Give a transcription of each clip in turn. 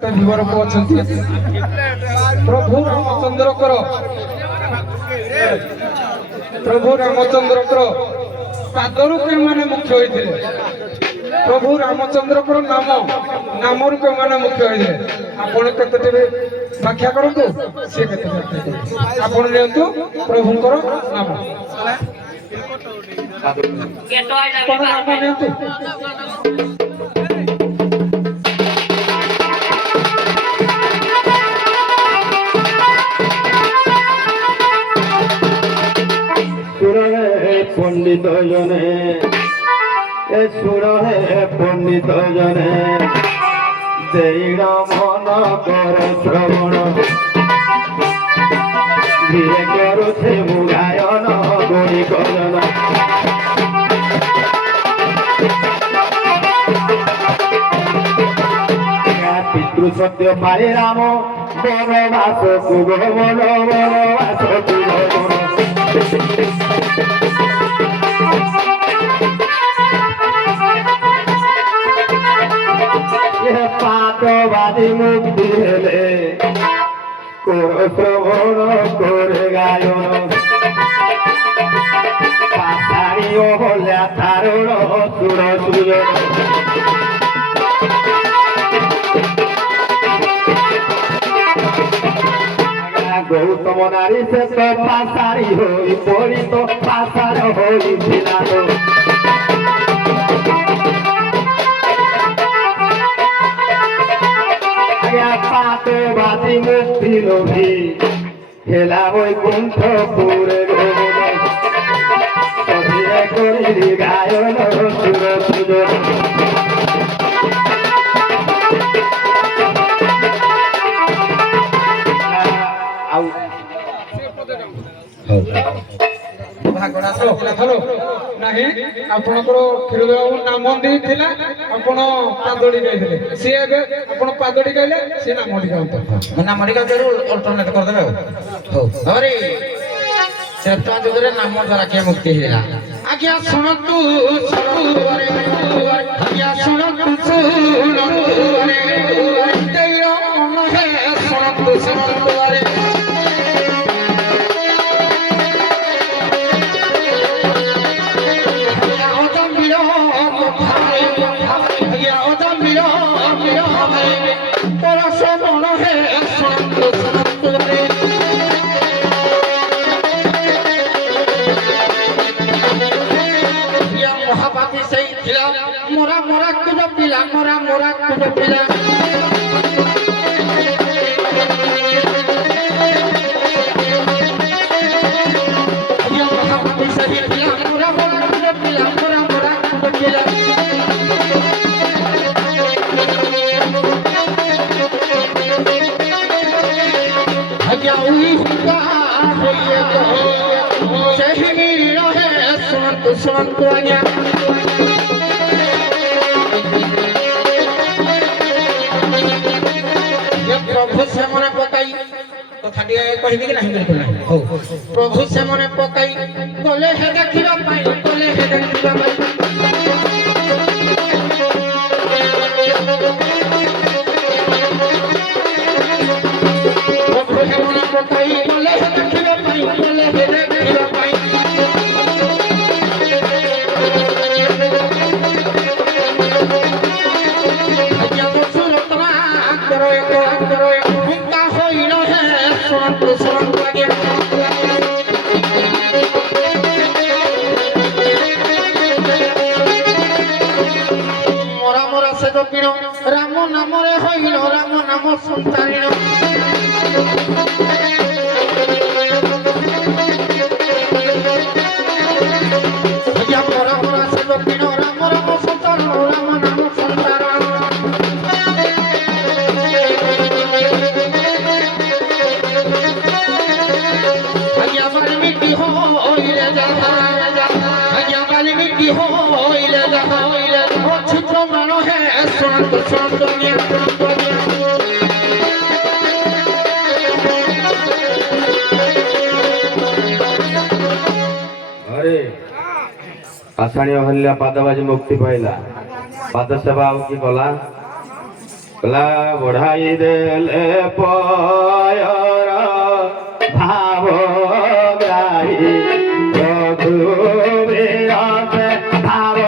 ବିବରକୁ ଅଛନ୍ତି ପ୍ରଭୁ ରାମଚନ୍ଦ୍ରଙ୍କର ପାଦରୁ କେଉଁମାନେ ମୁଖ୍ୟ ହୋଇଥିଲେ? ପ୍ରଭୁ ରାମଚନ୍ଦ୍ରଙ୍କର ନାମରୁ କେଉଁମାନେ ମୁଖ୍ୟ ହୋଇଥିଲେ? ଆପଣ କେତେଟି ବ୍ୟାଖ୍ୟା କରନ୍ତୁ, ସେ କେତେ ବ୍ୟାଖ୍ୟା କରନ୍ତୁ। ଆପଣ ନିଅନ୍ତୁ ପ୍ରଭୁଙ୍କର ନାମ। ଆପଣ ନାମ ନିଅନ୍ତୁ। पंडित जने ए सुर हे पंडित जने देईर मन कर श्रवण धीरे करुछे गायन गुणी कजन पितृ सत्य पारे राम वनवास कुगमन वनवास कुगमन पातवादी मुक्ति हेले श्रवण करे गायन पातारी हल्या तारण सुर सुजन गौतम नारी से तो पासारी होई पड़ी तो पासार होई भिलानो पातवादी मुक्ति लोभी हेला वैकुंठपुरे करी गायन सुर सुजन ଆପଣଙ୍କର କ୍ଷୀରବାବୁ ନାମ ଦେଇଥିଲା, ଆପଣ ପାଦଡ଼ି ଗାଇଥିଲେ। ସିଏ ଏବେ ଆପଣ ପାଦଡ଼ି ଗାଇଲେ, ସେ ନାମଟି ଗାଉଥିଲେ। ନାମଟି ଗାଉଥିବାରୁ ଅଲ୍ଟରନେଟ୍ କରିଦେବେ ଆଉ। ହଉ ହରି ତ୍ରେତା ଯୁଗରେ ନାମ ଦ୍ୱାରା କିଏ ମୁକ୍ତି ହେଲା? ଆଜ୍ଞା ଶୁଣନ୍ତୁ ଆଜ୍ଞା ଶୁଣନ୍ତୁ ଶୁଣନ୍ତୁ महापाती सही खिला मोरा मोरा कुछ पिला मोरा मोरा कुछ पिला महापाती सही खिला मोरा मोरा कुछ पिला मोरा मोरा कुछ पिला भैया उही हुआ होइए तो सही मीरा है सुनंतु आज्ञा प्रभु से मने पकाई कथा टिके कहबी कि नहीं बिल्कुल नहीं। हो प्रभु से मने पकाई गले हे देखिबा पाई गले हे देखिबा पाई प्रभु से मने पकाई गले हे देखिबा पाई गले हे देखिबा पाई राम नाम रे होइल राम नाम संतानिन भैया मोरा मोरा से दक्षिण राम राम संतान राम नाम संतान भैया वाल्मीकि होइले जहा भैया वाल्मीकि होइले जहा छिद्र मानो है सुनंतु अरे आषाढ़ी हल्ला पादबाजी मुक्ति पाइला पाद सेवा की गला କଲା ବଢାଇ ଦେଲେ ପୟର ଭାବ ଗ୍ରାହୀ ରଘୁବୀର ସେ ଭାବ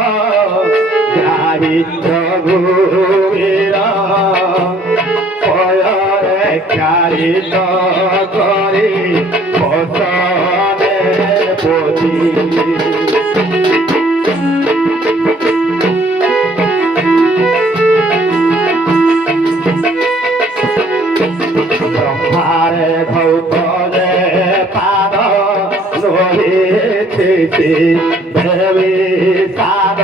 ଗ୍ରାହୀ ରଘୁବୀର ପୟରେ ଚାରିତ କରି ବସନେ ପୋଛି ব্রহ্মারে ধৌত যে পাদ রহিছি দেবী সাদ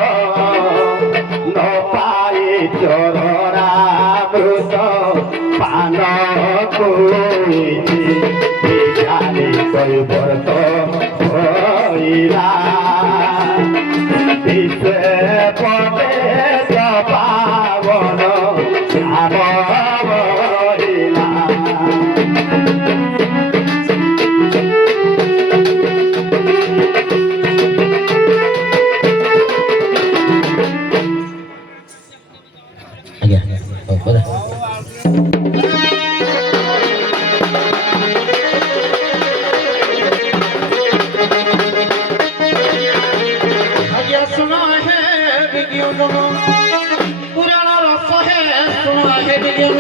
ন পাই চরণামৃত পান কইছি বিজালি কৈবর্ত হইলা বিশ্বে পদে পাবন নাম বহিলা ଆଜ୍ଞା ହଉ ବରା ଆଜ୍ଞା ଶୁଣ ହେ ବିଜ୍ଞାନ ପୁରାଣ ରସ ହେ ଶୁଣ ହେ ବିଜ୍ଞାନ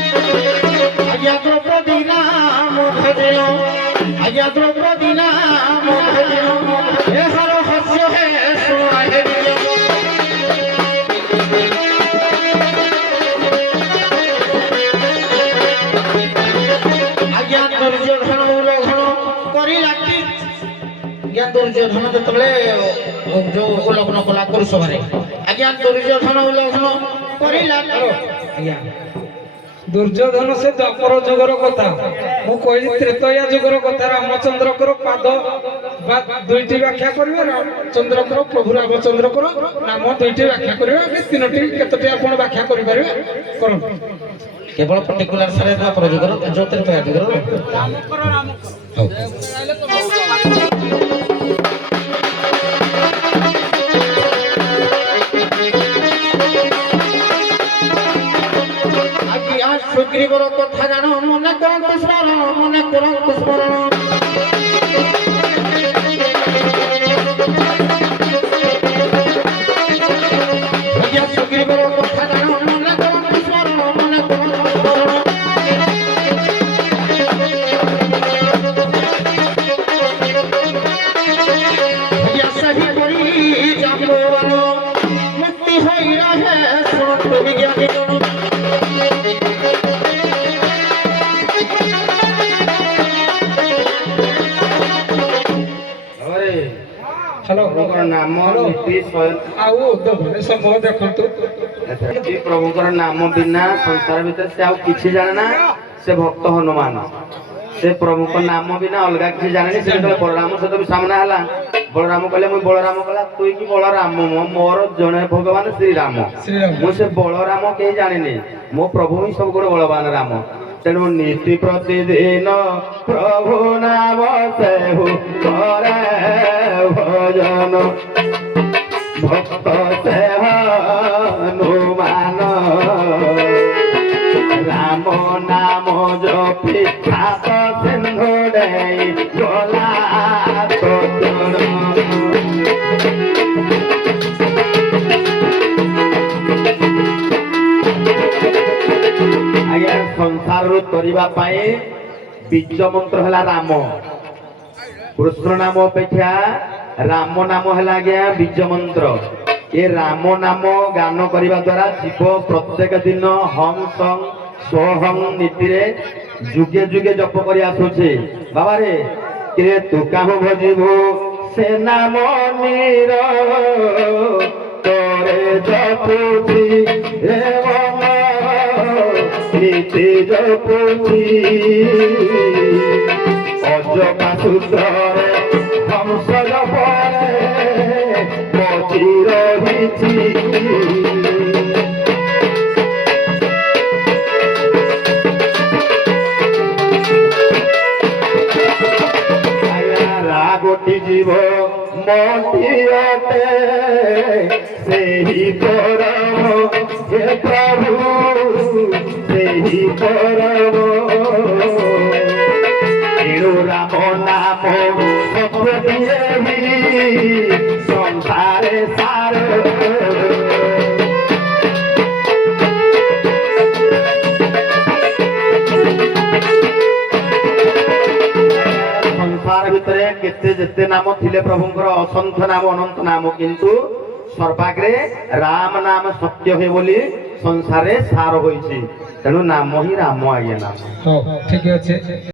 ଆଜ୍ଞା ଦ୍ରୌପଦୀ ନାମ ଭଜିଲ ଆଜ୍ଞା ଦ୍ରୌପଦୀ ନାମ ଭଜିଲ ଏହାର ହାସ୍ୟ ହେ ଶୁଣ ହେ ବିଜ୍ଞାନ ଆଜ୍ଞା ଦୁର୍ଯ୍ୟୋଧନ ଉଲ୍ଲଂଘନ କରି ରାତି ଆଜ୍ଞା ଦୁର୍ଯ୍ୟୋଧନ ଯେତେବେଳେ ଯୋଉ ଉଲ୍ଲଂଘନ କଲା କୁରୁସଭାରେ ଆଜ୍ଞା ଦୁର୍ଯ୍ୟୋଧନ ଉଲ୍ଲଂଘନ କରିଲା ଆଜ୍ଞା ଦୁର୍ଯ୍ୟୋଧନ ସେ ଦ୍ୱାପର ଯୁଗର କଥା ମୁଁ କହିଲି ତ୍ରେତୟା ଯୁଗର କଥା ରାମଚନ୍ଦ୍ରଙ୍କର ପାଦ ବା ଦୁଇଟି ବ୍ୟାଖ୍ୟା କରିବେ ରାମଚନ୍ଦ୍ରଙ୍କର ପ୍ରଭୁ ରାମଚନ୍ଦ୍ରଙ୍କର ନାମ ଦୁଇଟି ବ୍ୟାଖ୍ୟା କରିବେ କି ତିନୋଟି କେତୋଟି ଆପଣ ବ୍ୟାଖ୍ୟା କରିପାରିବେ କରନ୍ତୁ କେବଳ ପର୍ଟିକୁଲାର ସାରେ ଦ୍ୱାପର ଯୁଗର ଯୋଉ ତ୍ରେତୟା ଯୁଗର ହଉ ଆଜ୍ଞା ସୁଗ୍ରୀବର କଥା ଜାଣ ମନେ କରନ୍ତୁ ସ୍ମରଣ ମନେ କରନ୍ତୁ ସ୍ମରଣ ଆଜ୍ଞା ସୁଗ୍ରୀବର କଥା ଜାଣ ମନେ କରନ୍ତୁ ସ୍ମରଣ ମନେ କରନ୍ତୁ ସ୍ମରଣ ଆଜ୍ଞା ସେହିପରି ଜାମ୍ବବାନ ମୁକ୍ତି ହୋଇ ରହେ ଶୁଣନ୍ତୁ ବିଜ୍ଞାନୀ ଜଣ ହ୍ୟାଲୋ ପ୍ରଭୁଙ୍କର ନାମ ନୀତି ଆଉ ସମୟ ଦେଖନ୍ତୁ ପ୍ରଭୁଙ୍କର ନାମ ବିନା ସଂସାର ଭିତରେ ସେ ଆଉ କିଛି ଜାଣେ ନା ସେ ଭକ୍ତ ହନୁମାନ ସେ ପ୍ରଭୁଙ୍କ ନାମ ବିନା ଅଲଗା କିଛି ଜାଣେନି ସେ ଯେତେବେଳେ ବଳରାମ ସହିତ ବି ସାମ୍ନା ହେଲା ବଳରାମ କହିଲେ ମୁଁ ବଳରାମ କହିଲା ତୁଇ କି ବଳରାମ ମୋର ଜଣେ ଭଗବାନ ଶ୍ରୀରାମ ମୁଁ ସେ ବଳରାମ କେହି ଜାଣିନି ମୋ ପ୍ରଭୁ ହିଁ ସବୁ ଗୋଟେ ବଳବାନ ରାମ ତେଣୁ ନୀତି ପ୍ରତିଦିନ ପ୍ରଭୁ ନାମ ସେହୁ କରେ ଭଜନ ଭକ୍ତ ସେ ହନୁମାନ ରାମ ନାମ ଜପି ପାପ ସିନ୍ଧୁ ଦେଇ ଗଲା ତୋ ଚରଣ ଆଜ୍ଞା ସଂସାରରୁ ତରିବା ପାଇଁ ବୀଜ ମନ୍ତ୍ର ହେଲା ରାମ କୃଷ୍ଣ ନାମ ଅପେକ୍ଷା ରାମ ନାମ ହେଲା ଆଜ୍ଞା ବୀଜ ମନ୍ତ୍ର ଏ ରାମ ନାମ ଗାନ କରିବା ଦ୍ୱାରା ଜୀବ ପ୍ରତ୍ୟେକ ଦିନ ହଂ ସଂ ସ୍ୱହଂ ନୀତିରେ ଯୁଗେ ଯୁଗେ ଜପ କରି ଆସୁଛି ବାବାରେ କିରେ ତୁ କାମ ଭଜିବୁ ସେ ନାମ ନିର ତୋରେ ଜପୁଛି ରେ ମନ ନୀତି ଜପୁଛି ଅଜକା ସୂତ୍ରରେ ହଂସ ଜପରେ ମଜି ରହିଛି ରାଗୋଟି ଯିବ ମଟିଅଟେ ସେହି ପରମ ହେ ପ୍ରଭୁ ସେହି ପରମ ଏଣୁ ରାମ ନାମ ସତ୍ୟ ଦିଏ ସଂସାରେ ସାର ସଂସାର ଭିତରେ କେତେ ଯେତେ ନାମ ଥିଲେ ପ୍ରଭୁଙ୍କର ଅସଂଖ୍ୟ ନାମ ଅନନ୍ତ ନାମ କିନ୍ତୁ ସର୍ବାଗ୍ରେ ରାମ ନାମ ସତ୍ୟ ହୁଏ ବୋଲି ସଂସାରରେ ସାର ହୋଇଛି ତେଣୁ ନାମ ହିଁ ରାମ ଆଜ୍ଞା ନାମ ହଉ ଠିକ ଅଛି।